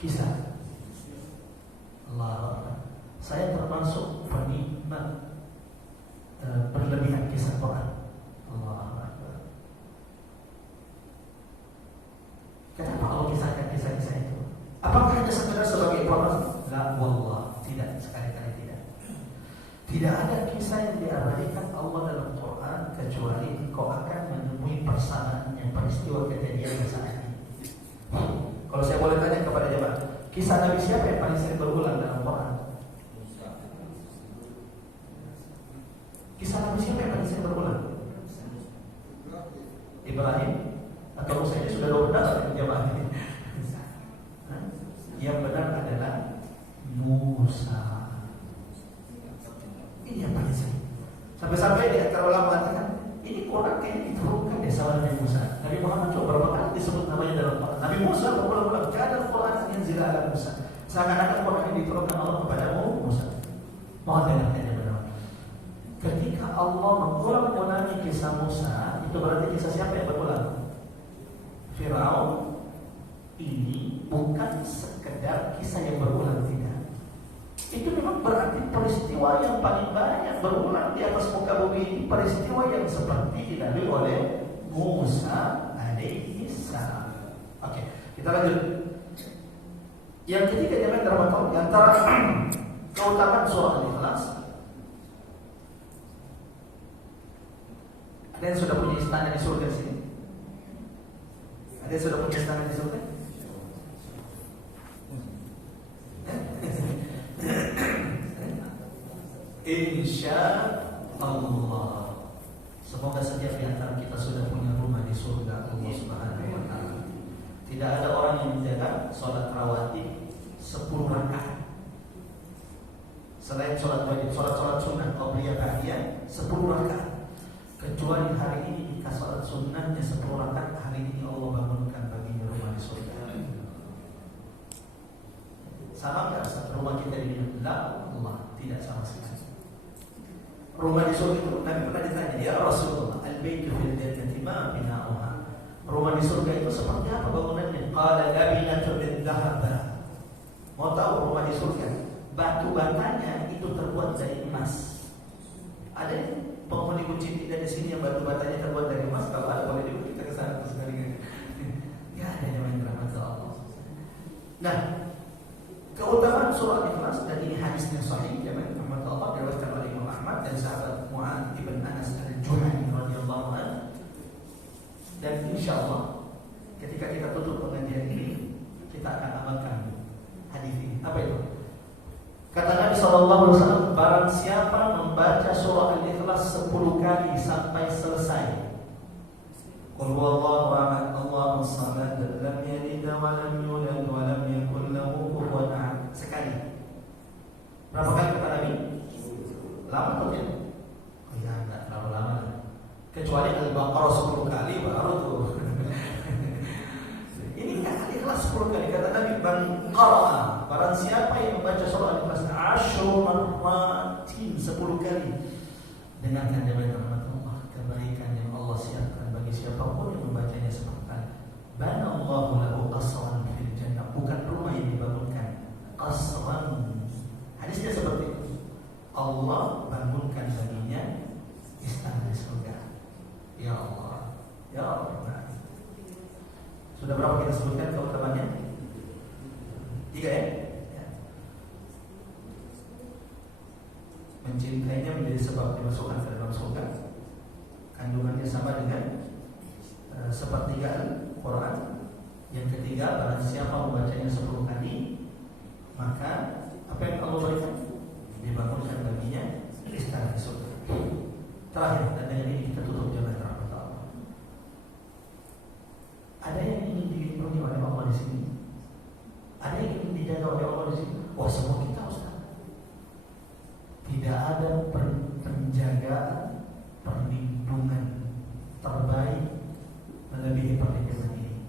Kisah. Allah, saya termasuk penikmat berlebihan kisah Quran. Allah. Kenapa Allah kisahkan kisah-kisah itu? Apakah hanya sekedar sebagai informasi? La wallah, tidak, sekali-kali tidak. Tidak ada kisah yang diabadikan Allah dalam Quran kecuali engkau akan menemui persamaannya, peristiwa kejadian saat ini. Kalau saya boleh tanya kepada jemaah, kisah Nabi siapa yang paling sering berulang dalam Quran? Kisah Nabi siapa yang paling sering berulang? Ibrahim atau Musa? Ini sudah benar atau jemaah ini? Yang benar adalah Musa. Ini yang paling sering. Sampai-sampai di antara ulama mengatakan, ini Quran kayaknya diturunkan deh sama Nabi Musa. Nabi Muhammad coba berapa kali disebut namanya dalam Quran. Nabi Musa berulang-ulang, "Kana Quran yanzil ala Musa." Seakan-akan Quran ini diturunkan Allah kepada Musa. Mohon dengarkannya benar. Ketika Allah mengulang-ulangi kisah Musa, itu berarti kisah siapa yang berulang? Firaun. Ini bukan sekedar kisah yang berulang, tidak. Itu memang berarti peristiwa yang paling banyak berulang di atas muka bumi ini, peristiwa yang seperti dilalui oleh Musa alaihi salam. Oke, kita lanjut. Yang ketiga, jemaah terhormat, di antara keutamaan surah Al-Ikhlas, ada yang sudah punya istana di surga sini? Ada yang sudah punya istana di surga? Insya Allah. Semoga setiap di antara kita sudah punya rumah di surga Allah Subhanahu wa taala. Tidak ada orang yang menjaga sholat rawatib 10 rakaat. Selain sholat wajib, sholat sunnah qabliyah ba'diyah 10 rakaat. Kecuali hari ini jika sholat sunnahnya 10 rakaat, hari ini Allah bangunkan baginya rumah di surga. Sama nggak satu rumah kita di dunia? Allah, tidak sama sekali. Rumah di surga itu, Nabi pernah ditanya, ya Rasulullah, al-baitu fil jannati ma bina'uha. Rumah di surga itu seperti apa bangunannya? Qala labinatu min dhahab. Mau tahu rumah di surga? Batu batanya itu terbuat dari emas. Ada penghuni kunci tidak di sini yang batu batanya terbuat dari emas? Kalau ada boleh juga kita ke sana sekali. Ya, ada yang main rahmat Allah. Nah, keutamaan surah Al-Ikhlas, dan ini hadisnya sahih, jemaah rahmat Allah, diriwayatkan oleh Imam Ahmad dan sahabat Mu'adz bin Anas al-Juhani radhiyallahu anhu. Dan insyaallah ketika kita tutup pengajian ini, kita akan amalkan hadis ini. Apa itu? Kata Nabi sallallahu alaihi wasallam, barang siapa membaca surah Al-Ikhlas 10 kali sampai selesai. Qul huwallahu ahad, Allahus samad, lam yalid wa lam yulad wa lam yakul lahu kufuwan ahad. Sekali. Berapa kali kata Nabi? Lama atau tidak? Oh ya, enggak terlalu lama. Kecuali Al-Baqarah 10 kali baru tuh. Ini kan Al-Ikhlas 10 kali. Kata Nabi, man qara'a, barang siapa yang membaca surah Al-Ikhlas 10 marratin, 10 kali. Dengarkan dari rahmat Allah, kebaikan yang Allah siapkan bagi siapapun yang membacanya 10 kali. Banallahu lahu qasran fil jannah, bukan rumah yang dibangunkan, qasran. Hadisnya seperti itu. Allah bangunkan baginya istana di surga. Ya Allah, ya Allah. Sudah berapa kita sebutkan keutamaannya? 3 ya? Ya. Mencintainya menjadi sebab dimasukkan ke dalam surga. Kandungannya sama dengan sepertigaan Quran. Yang ketiga, barang siapa membacanya 10 kali, maka apa yang Allah berikan? Dibangunkan baginya istana di surga. Terakhir, dan dengan ini kita tutup jalan rahmat Allah. Ada yang ingin dilindungi oleh Allah di sini. Ada yang ingin dijaga oleh Allah di sini. Wah, semua kita Ustaz. Tidak ada penjagaan, perlindungan terbaik melebihi perlindungan ini.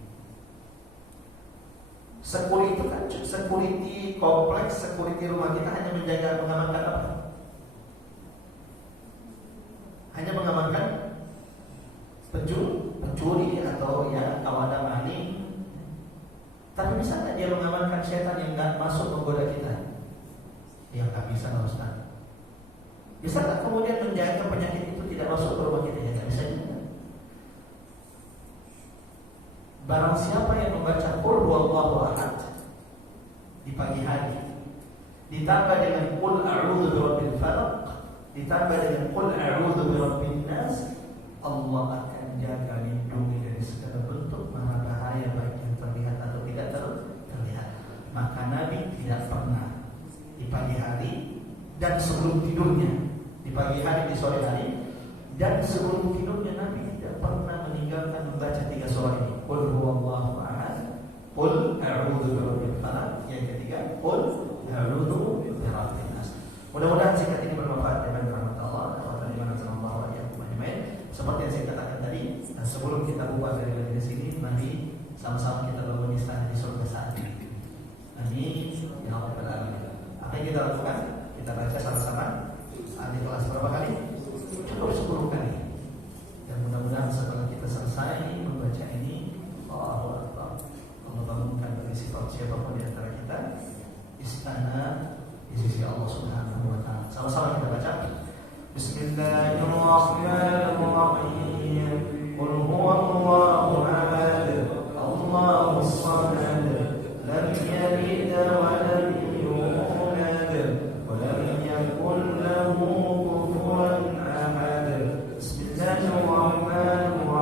Security itu kan, security kompleks, security rumah kita hanya menjaga, mengamankan apa? Hanya mengamankan pencuri atau ya kalau ada maling. Tapi bisa nggak dia mengamankan setan yang nggak masuk menggoda kita? Ya nggak bisa lah Ustaz. Bisa nggak kemudian menjaga penyakit itu tidak masuk ke rumah kita? Ya nggak bisa juga. Barang siapa yang membaca Qul huwallahu ahad di pagi hari, ditambah dengan Qul a'udzu birabbil falaq, ditambah dengan Qul a'udzu birabbin nas, Allah akan jaga, lindungi dari segala bentuk mara bahaya baik yang terlihat atau tidak terlihat. Maka Nabi tidak pernah di pagi hari dan sebelum tidurnya, di pagi hari, di sore hari dan sebelum tidurnya, Nabi tidak pernah meninggalkan membaca 3 surah ini. Qul huwallahu ahad, Qul a'udzu birabbil falaq, yang ketiga Qul a'udzu birabbin nas. Mudah-mudahan singkat ini bermanfaat dengan rahmat Allah. Seperti yang saya katakan tadi, sebelum kita bubar dari sini, mari sama-sama kita bangun istana di surga saat ini. Amin ya rabbal alamin. Apa yang kita lakukan? Kita baca sama-sama Al-Ikhlas berapa kali? Cukup 10 kali. Dan mudah-mudahan setelah kita selesai membaca ini, Allahu Akbar, Allah bangunkan bagi siapapun di antara kita istana di sisi Allah Subhanahu wa taala. Sama-sama kita baca. Bismillahirrahmanirrahim. Qul huwallahu ahad, Allahus samad, lam yalid wa lam yulad wa lam yakul lahu kufuwan ahad. Bismillahirrahmanirrahim.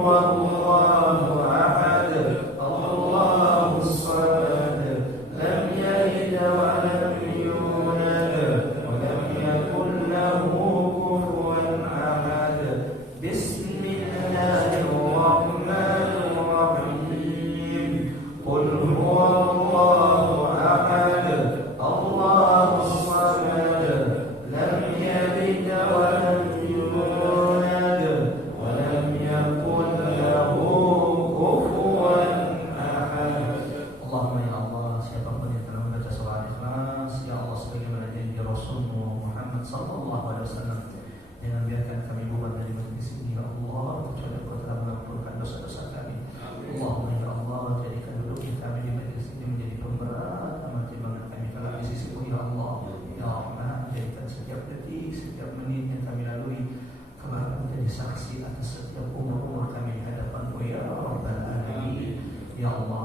huwallahu ahad, Allahus samad, lam yalid wa lam yulad wa lam yakul lahu kufuwan ahad. Bismillahirrahmanirrahim. Qul huwallahu ahad, Allahus samad, lam yalid wa lam yulad wa lam yakul lahu kufuwan ahad. Allahumma ya Allah, siapapun yang telah membaca surah Al-Ikhlas, ya Allah sebagaimana janji Rasulullah Muhammad sallallahu alaihi wasallam, jangan biarkan kami bubar dari majlis ini ya Allah, kecuali Engkau telah mengampunkan dosa-dosa kami. Allahumma ya Allah, jadikan duduknya kami di majlis ini menjadi pemberat amal timbangan kami kelak di sisimu ya Allah. Ya Rahman, jadikan setiap detik, setiap menit yang kami lalui kelak menjadi saksi atas setiap umur-umur kami di hadapan-Mu ya Rabbal Alamin. Ya Allah,